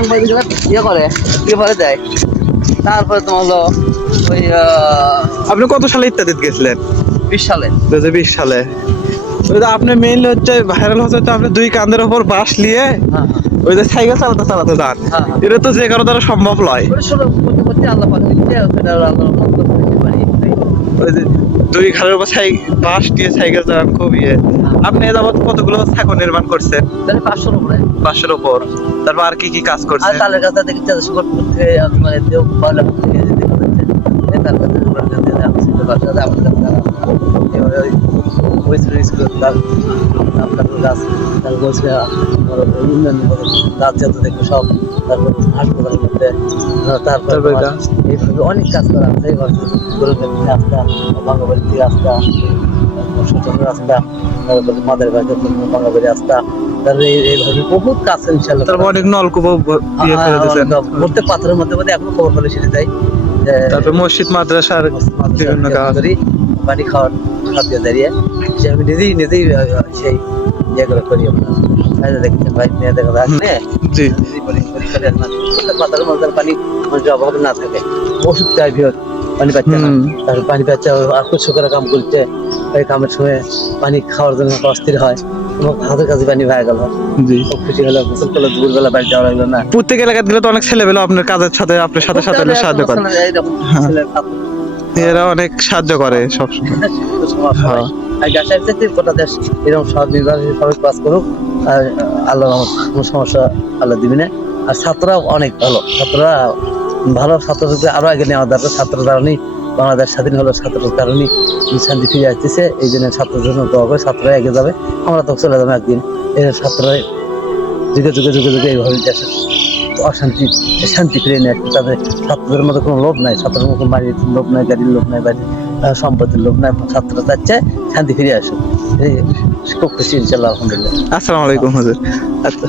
সাংবাদিকরা ইয়ে করে পেপারে দেয়। তারপরে তোমার হলো ওই আপনি কত সালে ইত্যাদিতে গেছিলেন? 20 সালে। 2020 সালে। ওই যে আপনি মেইনলি হচ্ছে ভাইরাল হচ্ছে তো আপনি দুই কাঁধের উপর বাঁশ নিয়ে হ্যাঁ ওই যে সাইকেল চালাতে চালাতে যান। হ্যাঁ হ্যাঁ। এটা তো যে কারো দ্বারা সম্ভব নয়। ওটা শুরু করতে করতে আল্লাহ পাক দিতে সেটা আল্লাহ রহমত করতে পারি। ওই যে দুই ঘাড়ের উপর বাঁশ দিয়ে সাইকেল চালান খুব ইয়ে। আপনি এ যাবত কতগুলো ছাগল নির্মাণ করছেন? তাহলে 500-র উপরে। 500-র উপর। তারপর আর কি কি কাজ আর করছেন? তালের গাছটা দেখি সুগর করতে মানে দেও পাওয়া থেকে যেতে পারছে। তার কাছে সুগর করতে আমি সেটা বাসা আমার কাছে এবারে ওই স্কুল তার আপনার গাছ তার বলছে আমার ইউনিয়ন গাছ যত দেখবে সব, তারপর হাসপাতালের মধ্যে তারপর এইভাবে অনেক কাজ করা আছে। রাস্তা বাংলাবাড়ির রাস্তা, সচেতন রাস্তা, তারপরে মাদের বাড়িতে বাংলাবাড়ি রাস্তা, তারপরে এইভাবে বহুত কাজ ইনশাল্লাহ। তারপর অনেক নলকূপ প্রত্যেক পাথরের মধ্যে মধ্যে এখনো খবর পেলে সেটা যাই। তারপর মসজিদ মাদ্রাসার বিভিন্ন কাজ, পানি খাওয়ার খাদ্য দাঁড়িয়ে সে আমি নিজেই সেই ইয়ে করে করি। আপনার দেখছেন ভাই মেয়ে দেখা আসলে জি পাথরের মধ্যে পানি অভাব না থাকে, ওষুধ চাই ভিড় পানি পাচ্ছে না। তারপর পানি পাচ্ছে আর কিছু করে কাম করছে, ওই কামের সময় পানি খাওয়ার জন্য অস্থির হয়, হাতের কাছে পানি হয়ে গেল। জি খুব খুশি হলো, গোসল করলো, দুপুরবেলা বাড়ি যাওয়া লাগলো না। প্রত্যেক এলাকায় গেলে তো অনেক ছেলে পেলে আপনার কাজের সাথে আপনার সাথে সাথে সাহায্য করে। এরা অনেক সাহায্য করে সবসময়। হ্যাঁ গোটা দেশ এরকম সব বিভাগে সবাই কাজ করুক, আর আল্লাহ কোনো সমস্যা আল্লাহ দিবি না। আর ছাত্ররা অনেক ভালো, ছাত্ররা ভালো, ছাত্রদেরকে আরো আগে নেওয়া দরকার। ছাত্রের কারণেই বাংলাদেশ স্বাধীন হলো, ছাত্রের কারণেই শান্তি ফিরে আসতেছে। এই জন্য ছাত্রের জন্য দোয়া করে, ছাত্ররা এগিয়ে যাবে, আমরা তো চলে যাবো একদিন। এই ছাত্ররা যুগে যুগে যুগে যুগে এইভাবে দেশের অশান্তি শান্তি ফিরে নিয়ে আসবে। তাদের ছাত্রদের মধ্যে কোনো লোভ নাই, ছাত্রের মধ্যে বাড়ির লোভ নাই, গাড়ির লোভ নাই, বাড়ির সম্পত্তির লোভ নাই। ছাত্ররা চাচ্ছে শান্তি ফিরে আসুক। খুব খুশি ইনশাল্লাহ, আলহামদুলিল্লাহ। আসসালামু আলাইকুম হুজুর। আচ্ছা।